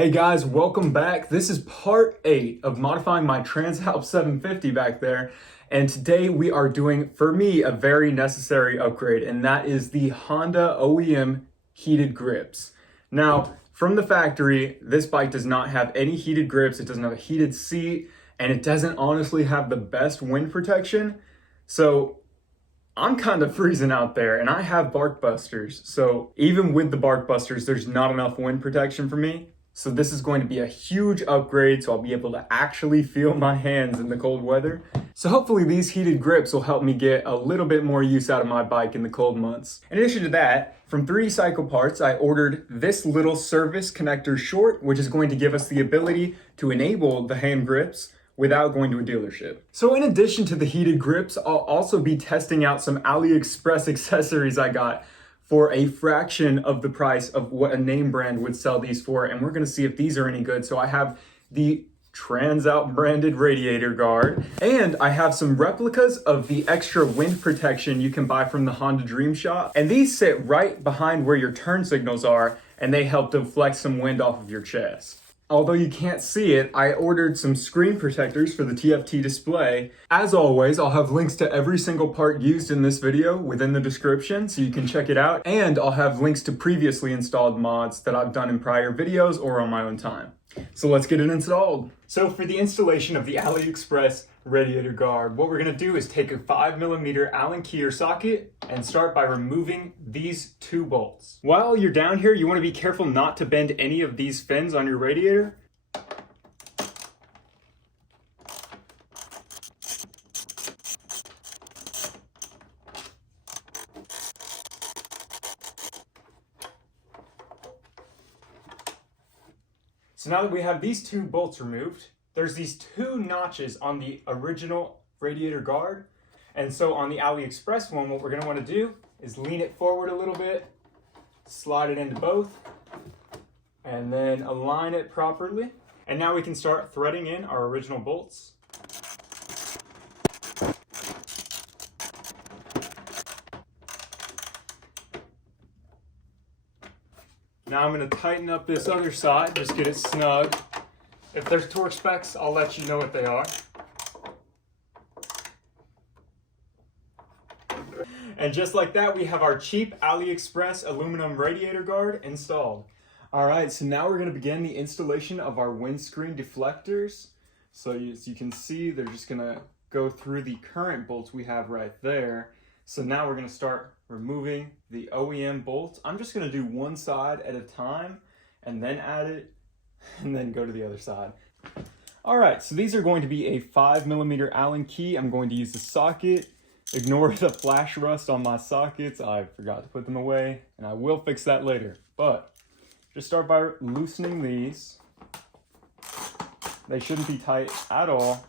Hey guys, welcome back. This is part 8 of modifying my Transalp 750 back there. And today we are doing, for me, a very necessary upgrade, and that is the Honda OEM Heated Grips. Now, from the factory, this bike does not have any heated grips, it doesn't have a heated seat, and it doesn't honestly have the best wind protection. So I'm kind of freezing out there, and I have BARKBUSTERS. So even with the BARKBUSTERS, there's not enough wind protection for me. So this is going to be a huge upgrade, so I'll be able to actually feel my hands in the cold weather. So hopefully these heated grips will help me get a little bit more use out of my bike in the cold months. In addition to that, from 3D Cycle Parts, I ordered this little service connector short, which is going to give us the ability to enable the hand grips without going to a dealership. So in addition to the heated grips, I'll also be testing out some AliExpress accessories I got for a fraction of the price of what a name brand would sell these for, and we're gonna see if these are any good. So I have the Transalp branded Radiator Guard, and I have some replicas of the extra wind protection you can buy from the Honda Dream Shop. And these sit right behind where your turn signals are, and they help deflect some wind off of your chest. Although you can't see it, I ordered some screen protectors for the TFT display. As always, I'll have links to every single part used in this video within the description so you can check it out. And I'll have links to previously installed mods that I've done in prior videos or on my own time. So let's get it installed. So for the installation of the AliExpress Radiator Guard, what we're gonna do is take a 5mm Allen key or socket and start by removing these 2 bolts. While you're down here, you wanna be careful not to bend any of these fins on your radiator. So now that we have these 2 bolts removed, there's these 2 notches on the original Radiator Guard. And so on the AliExpress one, what we're gonna wanna do is lean it forward a little bit, slide it into both, and then align it properly. And now we can start threading in our original bolts. Now I'm going to tighten up this other side, just get it snug. If there's torque specs, I'll let you know what they are. And just like that, we have our cheap AliExpress aluminum radiator guard installed. All right, so now we're going to begin the installation of our windscreen deflectors. So as you can see, they're just going to go through the current bolts we have right there. So now we're going to start removing the OEM bolts. I'm just going to do one side at a time and then add it and then go to the other side. All right, so these are going to be a 5mm Allen key. I'm going to use the socket. Ignore the flash rust on my sockets. I forgot to put them away and I will fix that later. But just start by loosening these. They shouldn't be tight at all.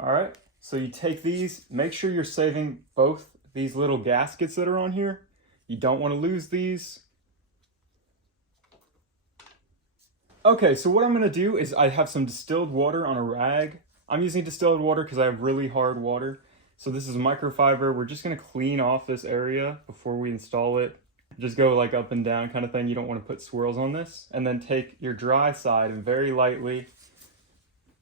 All right, so you take these, make sure you're saving both these little gaskets that are on here. You don't want to lose these. Okay, so what I'm gonna do is I have some distilled water on a rag. I'm using distilled water because I have really hard water. So this is microfiber. We're just gonna clean off this area before we install it. Just go like up and down kind of thing. You don't want to put swirls on this. And then take your dry side and very lightly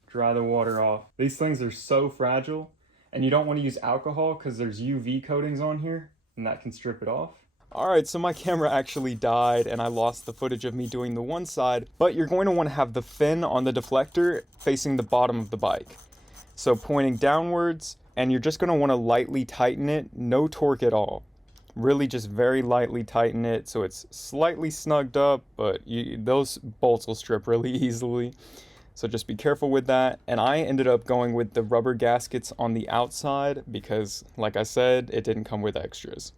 dry the water off. These things are so fragile, and you don't want to use alcohol because there's UV coatings on here and that can strip it off. All right, so my camera actually died and I lost the footage of me doing the one side, but you're going to want to have the fin on the deflector facing the bottom of the bike. So pointing downwards, and you're just going to want to lightly tighten it, no torque at all. Really just very lightly tighten it so it's slightly snugged up, but those bolts will strip really easily. So just be careful with that. And I ended up going with the rubber gaskets on the outside because, like I said, it didn't come with extras.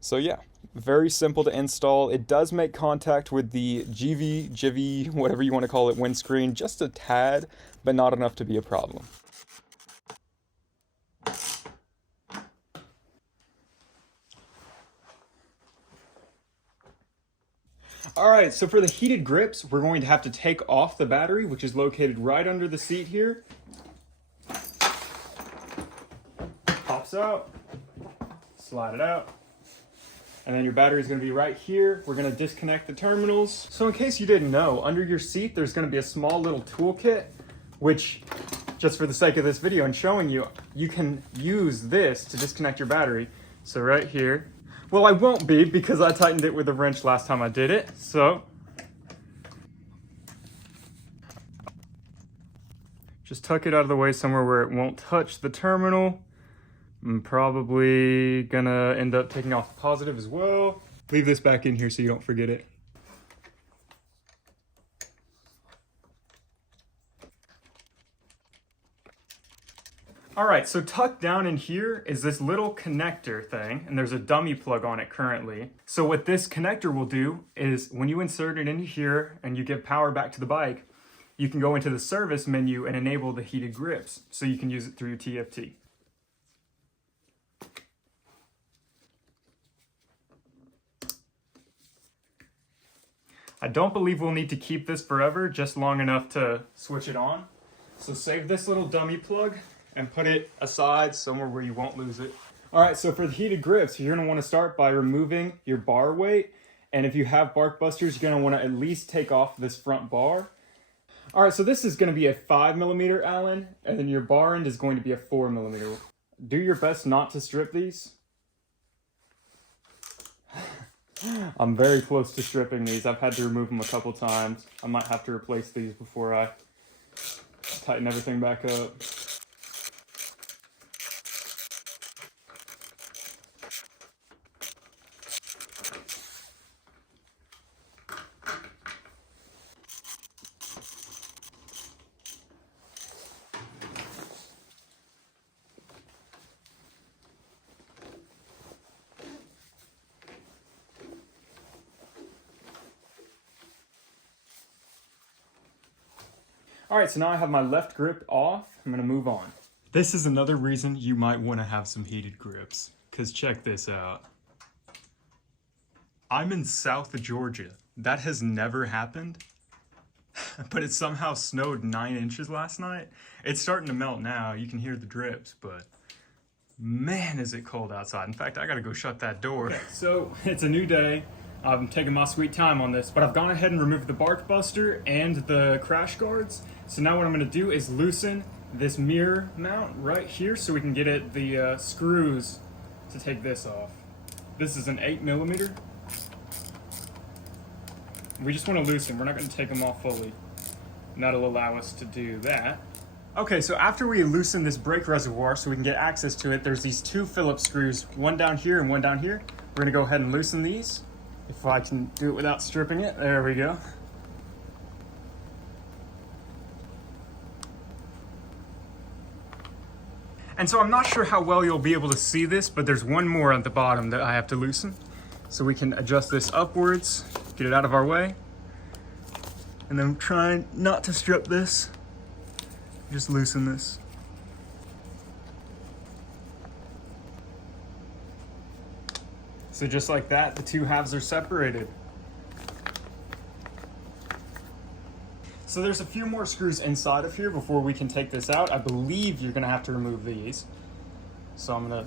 So yeah, very simple to install. It does make contact with the jivvy, whatever you want to call it, windscreen, just a tad, but not enough to be a problem. All right, so for the heated grips, we're going to have to take off the battery, which is located right under the seat here. Pops out. Slide it out. And then your battery is going to be right here. We're going to disconnect the terminals. So in case you didn't know, under your seat, there's going to be a small little toolkit, which, just for the sake of this video and showing you, you can use this to disconnect your battery. So right here, well, I won't be because I tightened it with a wrench last time I did it. So just tuck it out of the way somewhere where it won't touch the terminal. I'm probably gonna end up taking off the positive as well. Leave this back in here so you don't forget it. All right, so tucked down in here is this little connector thing, and there's a dummy plug on it currently. So what this connector will do is when you insert it into here and you give power back to the bike, you can go into the service menu and enable the heated grips so you can use it through your TFT. I don't believe we'll need to keep this forever, just long enough to switch it on. So save this little dummy plug and put it aside somewhere where you won't lose it. All right, so for the heated grips, you're gonna wanna start by removing your bar weight. And if you have BARKBUSTERS, you're gonna wanna at least take off this front bar. All right, so this is gonna be a 5mm Allen, and then your bar end is going to be a 4mm. Do your best not to strip these. I'm very close to stripping these. I've had to remove them a couple times. I might have to replace these before I tighten everything back up. All right, so now I have my left grip off. I'm gonna move on. This is another reason you might wanna have some heated grips, because check this out. I'm in South Georgia. That has never happened, but it somehow snowed 9 inches last night. It's starting to melt now. You can hear the drips, but man, is it cold outside. In fact, I gotta go shut that door. Okay, so it's a new day. I'm taking my sweet time on this, but I've gone ahead and removed the BARKBUSTER and the crash guards. So now what I'm gonna do is loosen this mirror mount right here so we can get it the screws to take this off. This is an 8mm. We just wanna loosen, we're not gonna take them off fully. And that'll allow us to do that. Okay, so after we loosen this brake reservoir so we can get access to it, there's these 2 Phillips screws, one down here and one down here. We're gonna go ahead and loosen these. If I can do it without stripping it, there we go. And so I'm not sure how well you'll be able to see this, but there's one more at the bottom that I have to loosen. So we can adjust this upwards, get it out of our way. And then try not to strip this, just loosen this. So just like that, the 2 halves are separated. So there's a few more screws inside of here before we can take this out. I believe you're gonna have to remove these. So I'm gonna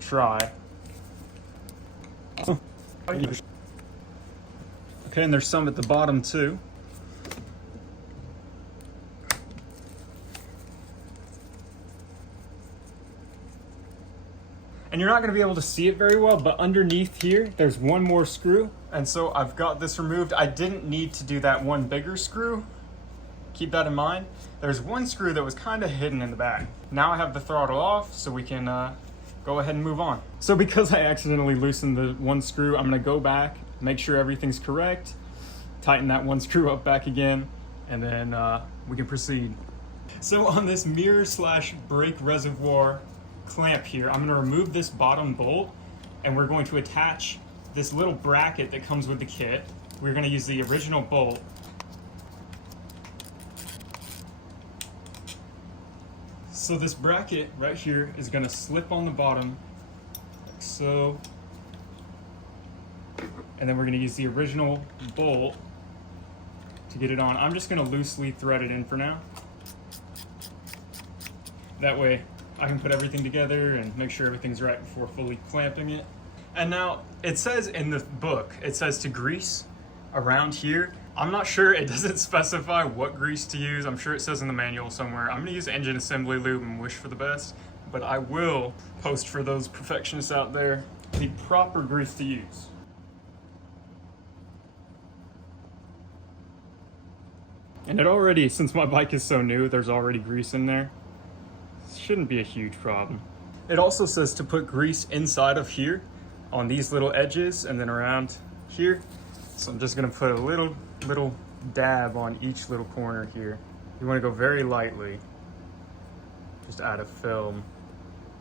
try. Okay, and there's some at the bottom too. And you're not gonna be able to see it very well, but underneath here, there's one more screw. And so I've got this removed. I didn't need to do that one bigger screw. Keep that in mind. There's one screw that was kind of hidden in the back. Now I have the throttle off, so we can go ahead and move on. So because I accidentally loosened the one screw, I'm gonna go back, make sure everything's correct, tighten that one screw up back again, and then we can proceed. So on this mirror / brake reservoir clamp here, I'm gonna remove this bottom bolt, and we're going to attach this little bracket that comes with the kit. We're gonna use the original bolt. So this bracket right here is gonna slip on the bottom, like so. And then we're gonna use the original bolt to get it on. I'm just gonna loosely thread it in for now. That way I can put everything together and make sure everything's right before fully clamping it. And now it says in the book, it says to grease around here. I'm not sure, it doesn't specify what grease to use. I'm sure it says in the manual somewhere. I'm gonna use engine assembly lube and wish for the best, but I will post for those perfectionists out there the proper grease to use. And it already, since my bike is so new, there's already grease in there. Shouldn't be a huge problem. It also says to put grease inside of here on these little edges and then around here. So I'm just gonna put a little dab on each little corner here. You wanna go very lightly. Just add a film.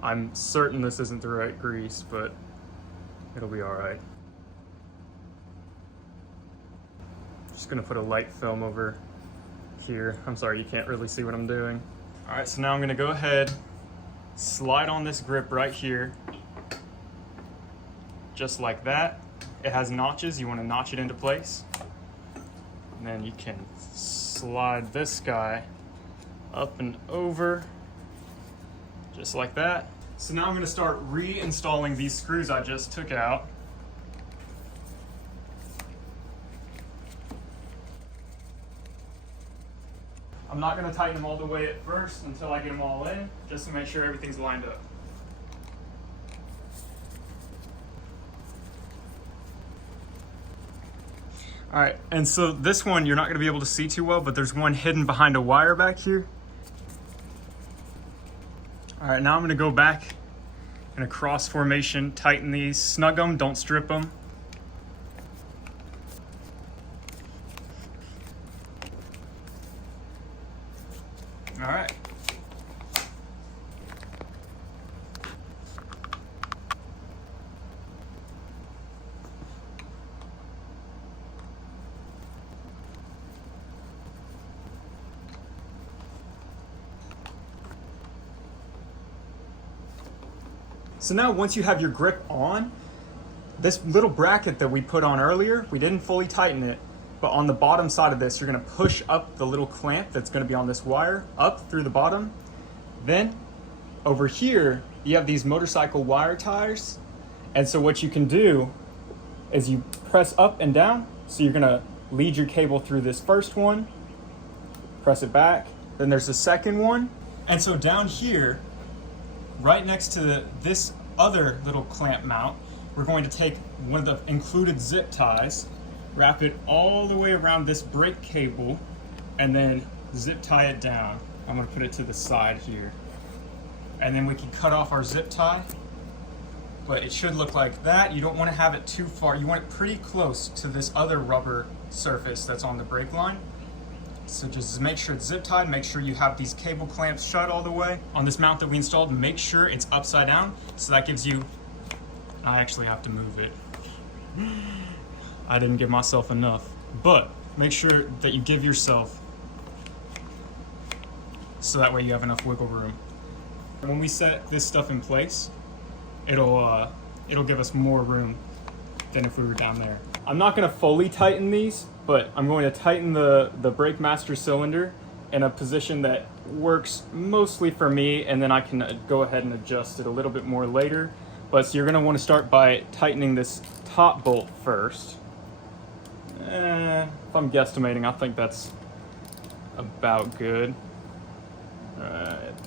I'm certain this isn't the right grease, but it'll be all right. Just gonna put a light film over here. I'm sorry, you can't really see what I'm doing. All right, so now I'm gonna go ahead, slide on this grip right here, just like that. It has notches, you wanna notch it into place. And then you can slide this guy up and over, just like that. So now I'm gonna start reinstalling these screws I just took out. I'm not gonna tighten them all the way at first until I get them all in, just to make sure everything's lined up. All right, and so this one you're not gonna be able to see too well, but there's one hidden behind a wire back here. All right, now I'm gonna go back in a cross formation, tighten these, snug them, don't strip them. All right. So now once you have your grip on, this little bracket that we put on earlier, we didn't fully tighten it, but on the bottom side of this, you're gonna push up the little clamp that's gonna be on this wire, up through the bottom. Then over here, you have these motorcycle wire ties. And so what you can do is you press up and down. So you're gonna lead your cable through this first one, press it back, then there's the second one. And so down here, right next to this other little clamp mount, we're going to take one of the included zip ties, wrap it all the way around this brake cable, and then zip tie it down. I'm gonna put it to the side here. And then we can cut off our zip tie, but it should look like that. You don't wanna have it too far. You want it pretty close to this other rubber surface that's on the brake line. So just make sure it's zip tied, make sure you have these cable clamps shut all the way. On this mount that we installed, make sure it's upside down, so that gives you, I actually have to move it. I didn't give myself enough, but make sure that you give yourself, so that way you have enough wiggle room. When we set this stuff in place, it'll give us more room than if we were down there. I'm not gonna fully tighten these, but I'm going to tighten the brake master cylinder in a position that works mostly for me, and then I can go ahead and adjust it a little bit more later. But so you're gonna wanna start by tightening this top bolt first. If I'm guesstimating, I think that's about good.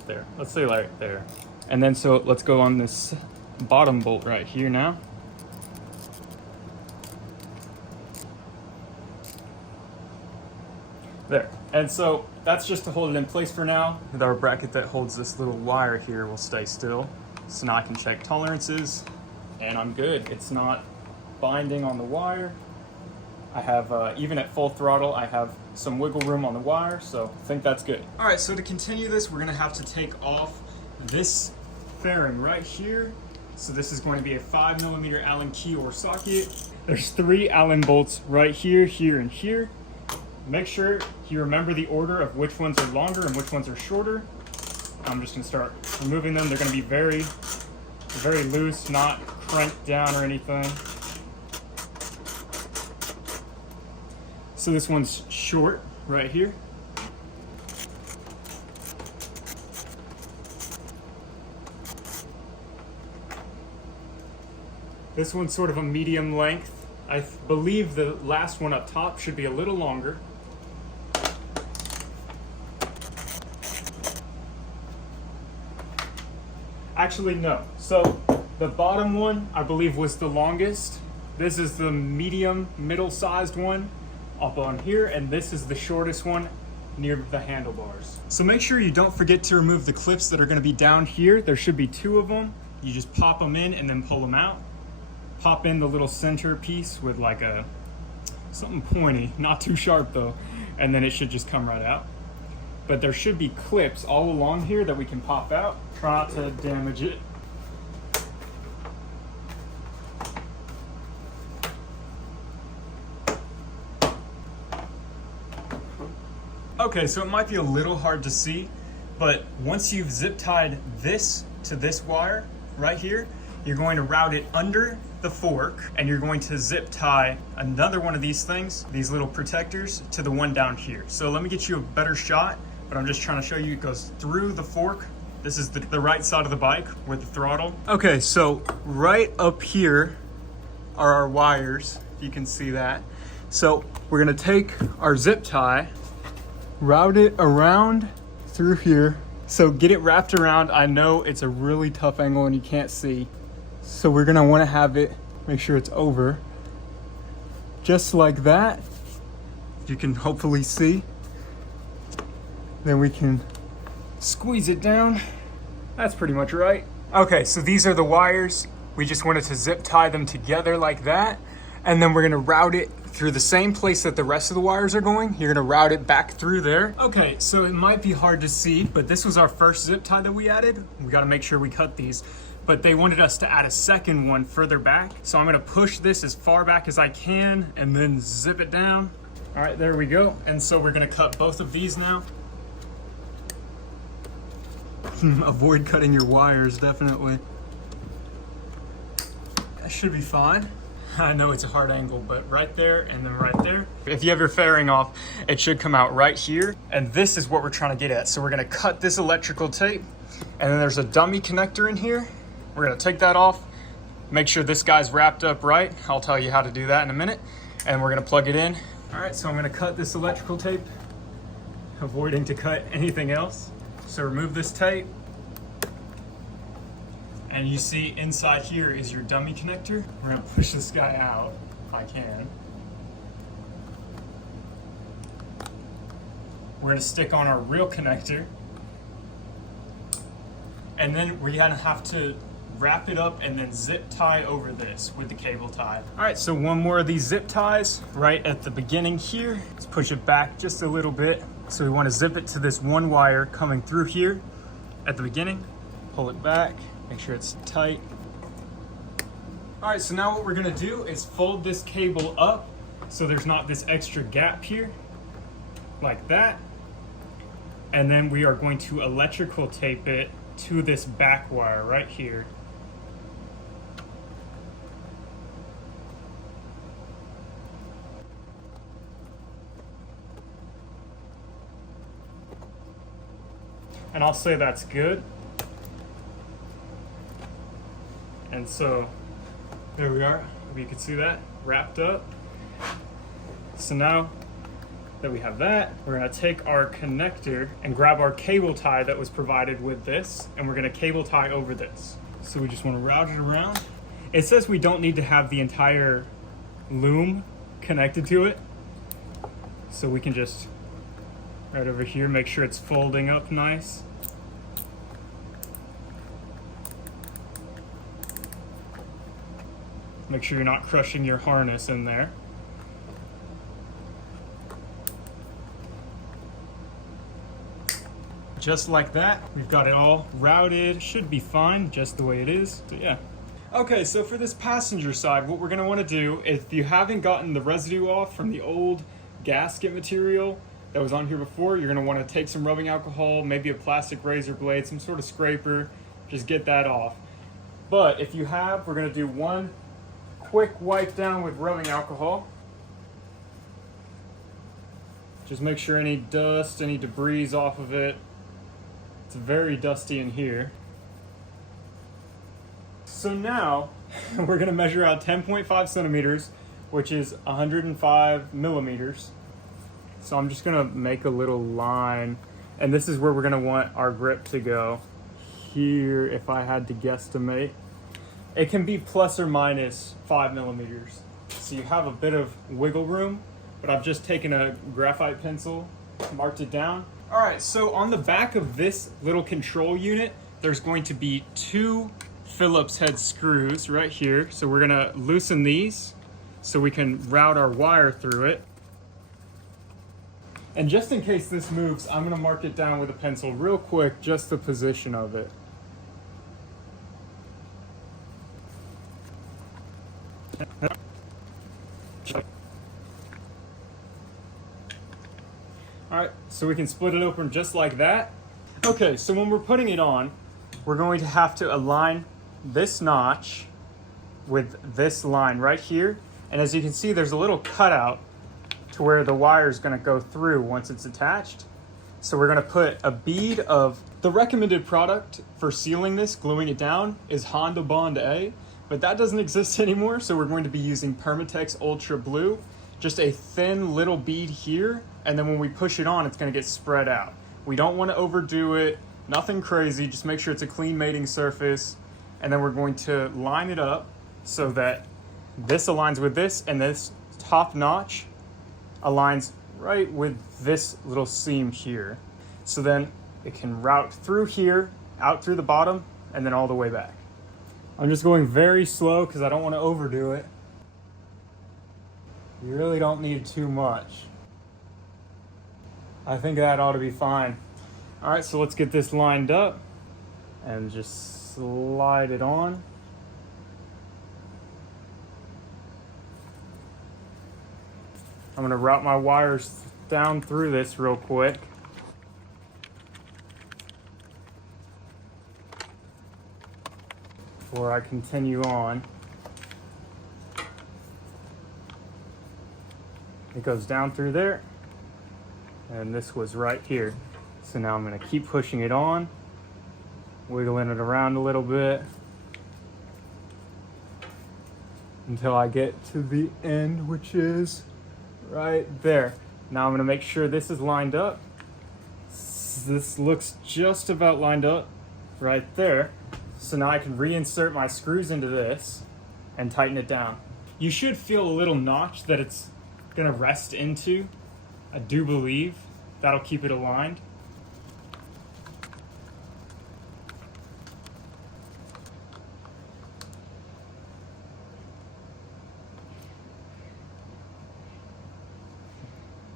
There, let's say right there. And then so let's go on this bottom bolt right here now. There, and so that's just to hold it in place for now. Our bracket that holds this little wire here will stay still. So now I can check tolerances, and I'm good. It's not binding on the wire. I have, even at full throttle, I have some wiggle room on the wire, so I think that's good. All right, so to continue this, we're gonna have to take off this fairing right here. So this is going to be a 5mm Allen key or socket. There's 3 Allen bolts right here, here, and here. Make sure you remember the order of which ones are longer and which ones are shorter. I'm just gonna start removing them. They're gonna be very, very loose, not cranked down or anything. So this one's short right here. This one's sort of a medium length. I believe the last one up top should be a little longer. Actually, no. So the bottom one, I believe, was the longest. This is the medium, middle-sized one up on here, and this is the shortest one near the handlebars. So make sure you don't forget to remove the clips that are going to be down here. There should be 2 of them. You just pop them in and then pull them out. Pop in the little center piece with like something pointy, not too sharp though, and then it should just come right out. But there should be clips all along here that we can pop out. Try not to damage it. Okay, so it might be a little hard to see, but once you've zip tied this to this wire right here, you're going to route it under the fork, and you're going to zip tie another one of these things, these little protectors, to the one down here. So let me get you a better shot, but I'm just trying to show you it goes through the fork. This is the right side of the bike with the throttle. Okay, so right up here are our wires, if you can see that. So we're gonna take our zip tie, route it around through here. So get it wrapped around. I know it's a really tough angle and you can't see. So we're gonna wanna have it, make sure it's over. Just like that. You can hopefully see. Then we can squeeze it down. That's pretty much right. Okay, so these are the wires. We just wanted to zip tie them together like that. And then we're gonna route it through the same place that the rest of the wires are going. You're gonna route it back through there. Okay, so it might be hard to see, but this was our first zip tie that we added. We gotta make sure we cut these. But they wanted us to add a second one further back. So I'm gonna push this as far back as I can and then zip it down. All right, there we go. And so we're gonna cut both of these now. Avoid cutting your wires, definitely. That should be fine. I know it's a hard angle, but right there and then right there. If you have your fairing off, it should come out right here. And this is what we're trying to get at. So we're gonna cut this electrical tape, and then there's a dummy connector in here. We're gonna take that off, make sure this guy's wrapped up right. I'll tell you how to do that in a minute. And we're gonna plug it in. All right, so I'm gonna cut this electrical tape, avoiding to cut anything else. So remove this tape. And you see inside here is your dummy connector. We're gonna push this guy out, if I can. We're gonna stick on our real connector. And then we're gonna have to wrap it up and then zip tie over this with the cable tie. All right, so one more of these zip ties right at the beginning here. Let's push it back just a little bit. So we wanna zip it to this one wire coming through here at the beginning. Pull it back. Make sure it's tight. All right, so now what we're gonna do is fold this cable up so there's not this extra gap here, like that. And then we are going to electrical tape it to this back wire right here. And I'll say that's good. And so there we are, if you can see that, wrapped up. So now that we have that, we're gonna take our connector and grab our cable tie that was provided with this, and we're gonna cable tie over this. So we just wanna route it around. It says we don't need to have the entire loom connected to it. So we can just, right over here, make sure it's folding up nice. Make sure you're not crushing your harness in there. Just like that, we've got it all routed. Should be fine, just the way it is, so yeah. Okay, so for this passenger side, what we're gonna wanna do, if you haven't gotten the residue off from the old gasket material that was on here before, you're gonna wanna take some rubbing alcohol, maybe a plastic razor blade, some sort of scraper, just get that off. But if you have, we're gonna do one quick wipe down with rubbing alcohol. Just make sure any dust, any debris is off of it. It's very dusty in here. So now, We're gonna measure out 10.5 centimeters, which is 105 millimeters. So I'm just gonna make a little line, and this is where we're gonna want our grip to go. Here, if I had to guesstimate, it can be plus or minus 5 millimeters. So you have a bit of wiggle room, but I've just taken a graphite pencil, marked it down. All right, so on the back of this little control unit, there's going to be 2 Phillips head screws right here. So we're gonna loosen these so we can route our wire through it. And just in case this moves, I'm gonna mark it down with a pencil real quick, just the position of it. All right, so we can split it open just like that. Okay, so when we're putting it on, we're going to have to align this notch with this line right here. And as you can see, there's a little cutout to where the wire is going to go through once it's attached. So we're going to put a bead of the recommended product for sealing this, gluing it down, is Honda Bond A, but that doesn't exist anymore. So we're going to be using Permatex Ultra Blue, just a thin little bead here. And then when we push it on, it's going to get spread out. We don't want to overdo it, nothing crazy, just make sure it's a clean mating surface. And then we're going to line it up so that this aligns with this, and this top notch aligns right with this little seam here. So then it can route through here, out through the bottom, and then all the way back. I'm just going very slow because I don't want to overdo it. You really don't need too much. I think that ought to be fine. All right, so let's get this lined up and just slide it on. I'm gonna route my wires down through this real quick. Before I continue on. It goes down through there. And this was right here. So now I'm gonna keep pushing it on, wiggling it around a little bit until I get to the end, which is right there. Now I'm gonna make sure this is lined up. This looks just about lined up right there. So now I can reinsert my screws into this and tighten it down. You should feel a little notch that it's gonna rest into. I do believe that'll keep it aligned.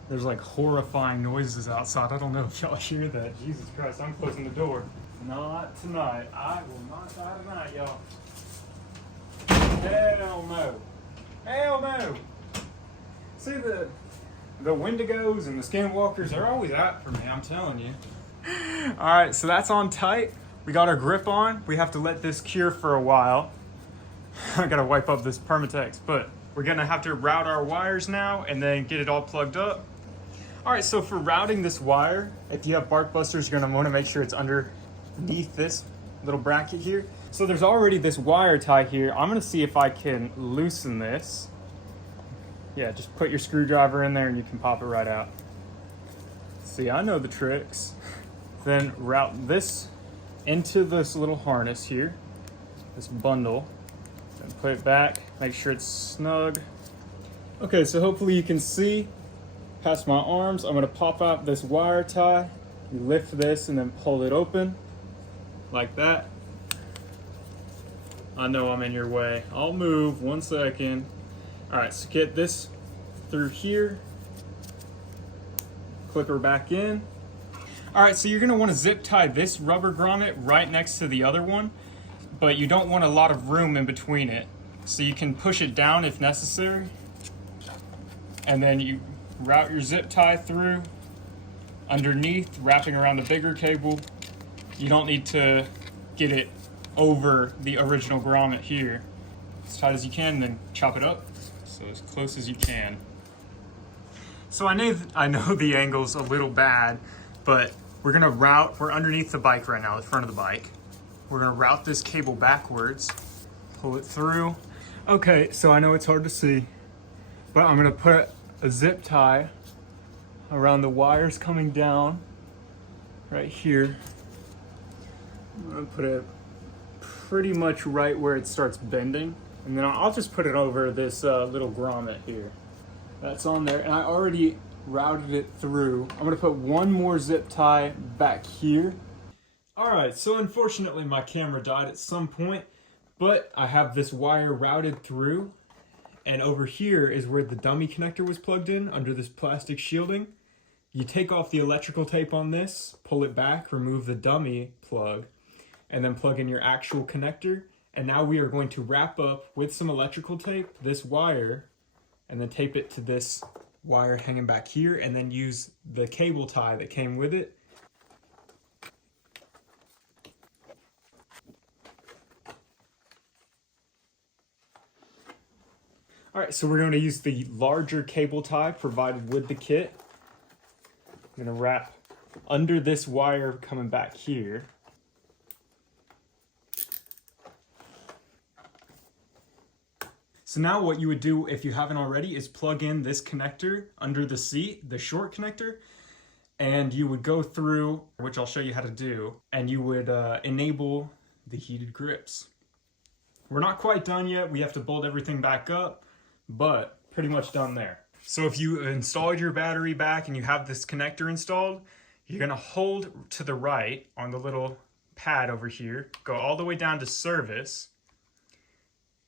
There's like horrifying noises outside. I don't know if y'all hear that. Jesus Christ, I'm closing the door. Not tonight. I will not die tonight, y'all. Hell no. Hell no. See, the Wendigos and the Skinwalkers, they're always out for me, I'm telling you. All right, so that's on tight. We got our grip on. We have to let this cure for a while. I gotta wipe up this Permatex, but we're gonna have to route our wires now and then get it all plugged up. All right, so for routing this wire, if you have BARKBUSTERS, you're gonna wanna make sure it's underneath this little bracket here. So there's already this wire tie here. I'm gonna see if I can loosen this. Yeah, just put your screwdriver in there and you can pop it right out. See, I know the tricks. Then route this into this little harness here, this bundle, and put it back, make sure it's snug. Okay, so hopefully you can see past my arms. I'm gonna pop out this wire tie. You lift this and then pull it open like that. I know I'm in your way. I'll move, 1 second. All right, so get this through here. Clip her back in. All right, so you're gonna wanna zip tie this rubber grommet right next to the other one, but you don't want a lot of room in between it. So you can push it down if necessary. And then you route your zip tie through underneath, wrapping around the bigger cable. You don't need to get it over the original grommet here. As tight as you can, and then chop it up. So as close as you can. So I know the angle's a little bad, but we're underneath the bike right now, the front of the bike. We're gonna route this cable backwards, pull it through. Okay, so I know it's hard to see, but I'm gonna put a zip tie around the wires coming down right here. I'm gonna put it pretty much right where it starts bending. And then I'll just put it over this little grommet here. That's on there, and I already routed it through. I'm gonna put one more zip tie back here. All right, so unfortunately my camera died at some point, but I have this wire routed through, and over here is where the dummy connector was plugged in under this plastic shielding. You take off the electrical tape on this, pull it back, remove the dummy plug, and then plug in your actual connector. And now we are going to wrap up with some electrical tape this wire, and then tape it to this wire hanging back here, and then use the cable tie that came with it. All right, so we're going to use the larger cable tie provided with the kit. I'm going to wrap under this wire coming back here. So now what you would do if you haven't already is plug in this connector under the seat, the short connector, and you would go through, which I'll show you how to do, and you would enable the heated grips. We're not quite done yet. We have to bolt everything back up, but pretty much done there. So if you installed your battery back and you have this connector installed, you're gonna hold to the right on the little pad over here, go all the way down to service,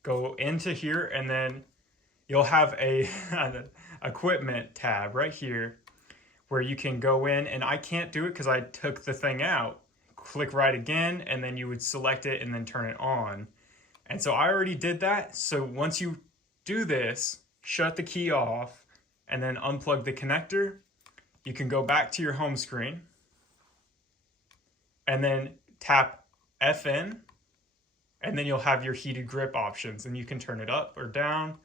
go into here, and then you'll have an equipment tab right here where you can go in, and I can't do it because I took the thing out. Click right again, and then you would select it and then turn it on. And so I already did that. So once you do this, shut the key off, and then unplug the connector, you can go back to your home screen and then tap FN, and then you'll have your heated grip options, and you can turn it up or down.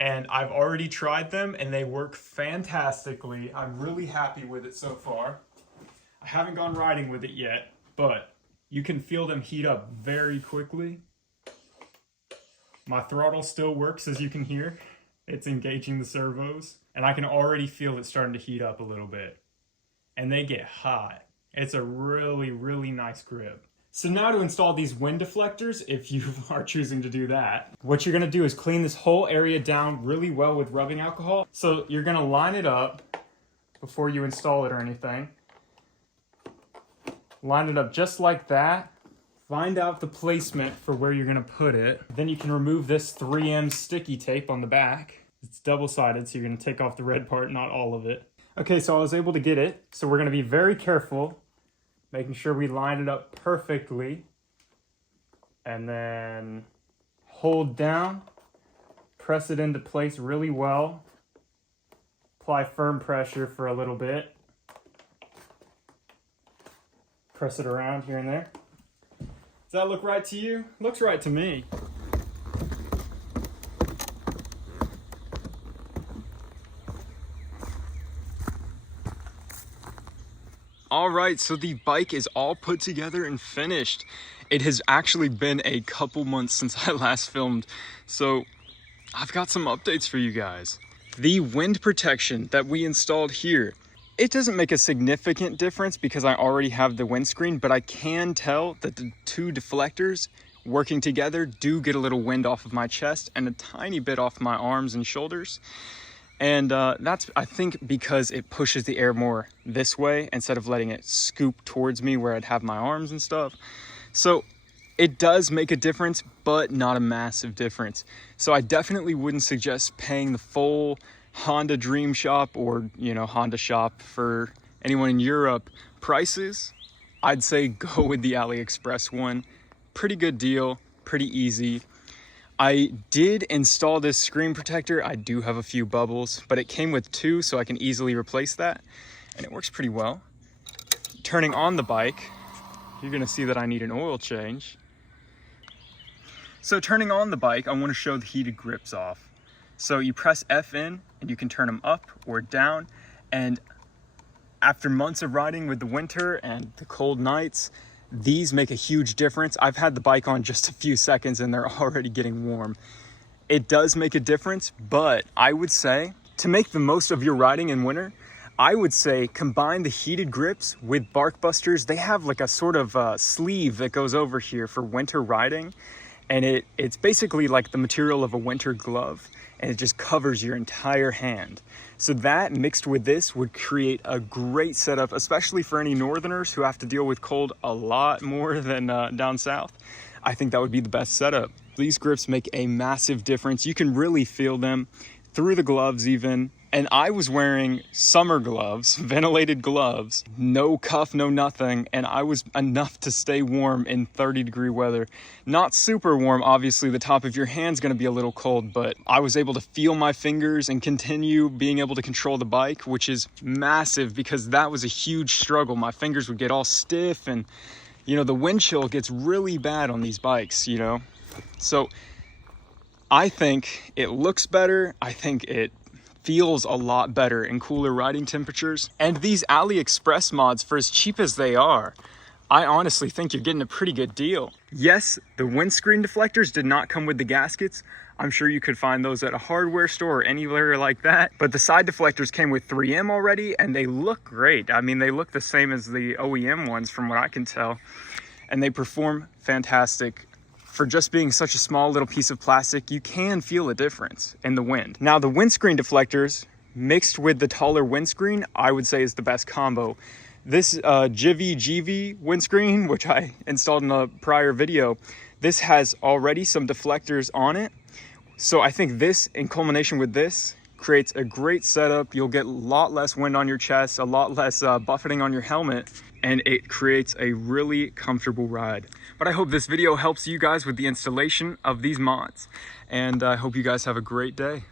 And I've already tried them and they work fantastically. I'm really happy with it so far. I haven't gone riding with it yet, but you can feel them heat up very quickly. My throttle still works, as you can hear. It's engaging the servos, and I can already feel it starting to heat up a little bit. And they get hot. It's a really, really nice grip. So now to install these wind deflectors, if you are choosing to do that, what you're gonna do is clean this whole area down really well with rubbing alcohol. So you're gonna line it up before you install it or anything. Line it up just like that. Find out the placement for where you're gonna put it. Then you can remove this 3M sticky tape on the back. It's double-sided, so you're gonna take off the red part, not all of it. Okay, so I was able to get it. So we're gonna be very careful, making sure we line it up perfectly. And then hold down, press it into place really well. Apply firm pressure for a little bit. Press it around here and there. Does that look right to you? Looks right to me. All right, so the bike is all put together and finished. It has actually been a couple months since I last filmed, so I've got some updates for you guys. The wind protection that we installed here, it doesn't make a significant difference because I already have the windscreen, but I can tell that the two deflectors working together do get a little wind off of my chest and a tiny bit off my arms and shoulders. And that's, I think, because it pushes the air more this way instead of letting it scoop towards me where I'd have my arms and stuff. So it does make a difference, but not a massive difference. So I definitely wouldn't suggest paying the full Honda Dream Shop or, you know, Honda Shop for anyone in Europe prices. I'd say go with the AliExpress one. Pretty good deal, pretty easy. I did install this screen protector. I do have a few bubbles, but it came with two, so I can easily replace that, and it works pretty well. Turning on the bike, you're gonna see that I need an oil change. So turning on the bike, I wanna show the heated grips off. So you press FN and you can turn them up or down, and after months of riding with the winter and the cold nights, These make a huge difference. I've had the bike on just a few seconds and they're already getting warm. It does make a difference, but I would say to make the most of your riding in winter, I would say combine the heated grips with BARKBUSTERS. They have like a sort of sleeve that goes over here for winter riding. And it's basically like the material of a winter glove, and it just covers your entire hand. So that mixed with this would create a great setup, especially for any northerners who have to deal with cold a lot more than down south. I think that would be the best setup. These grips make a massive difference. You can really feel them through the gloves even. And I was wearing summer gloves, ventilated gloves, no cuff, no nothing, and I was enough to stay warm in 30-degree weather. Not super warm, obviously the top of your hand's gonna be a little cold, but I was able to feel my fingers and continue being able to control the bike, which is massive because that was a huge struggle. My fingers would get all stiff and, you know, the wind chill gets really bad on these bikes, you know? So I think it looks better. I think it feels a lot better in cooler riding temperatures. And these AliExpress mods, for as cheap as they are, I honestly think you're getting a pretty good deal. Yes, the windscreen deflectors did not come with the gaskets. I'm sure you could find those at a hardware store or anywhere like that. But the side deflectors came with 3M already and they look great. I mean, they look the same as the OEM ones from what I can tell. And they perform fantastic. For just being such a small little piece of plastic, you can feel a difference in the wind. Now the windscreen deflectors mixed with the taller windscreen, I would say is the best combo. This GV windscreen, which I installed in a prior video, this has already some deflectors on it. So I think this, in culmination with this, creates a great setup. You'll get a lot less wind on your chest, a lot less buffeting on your helmet, and it creates a really comfortable ride. But I hope this video helps you guys with the installation of these mods, and I hope you guys have a great day.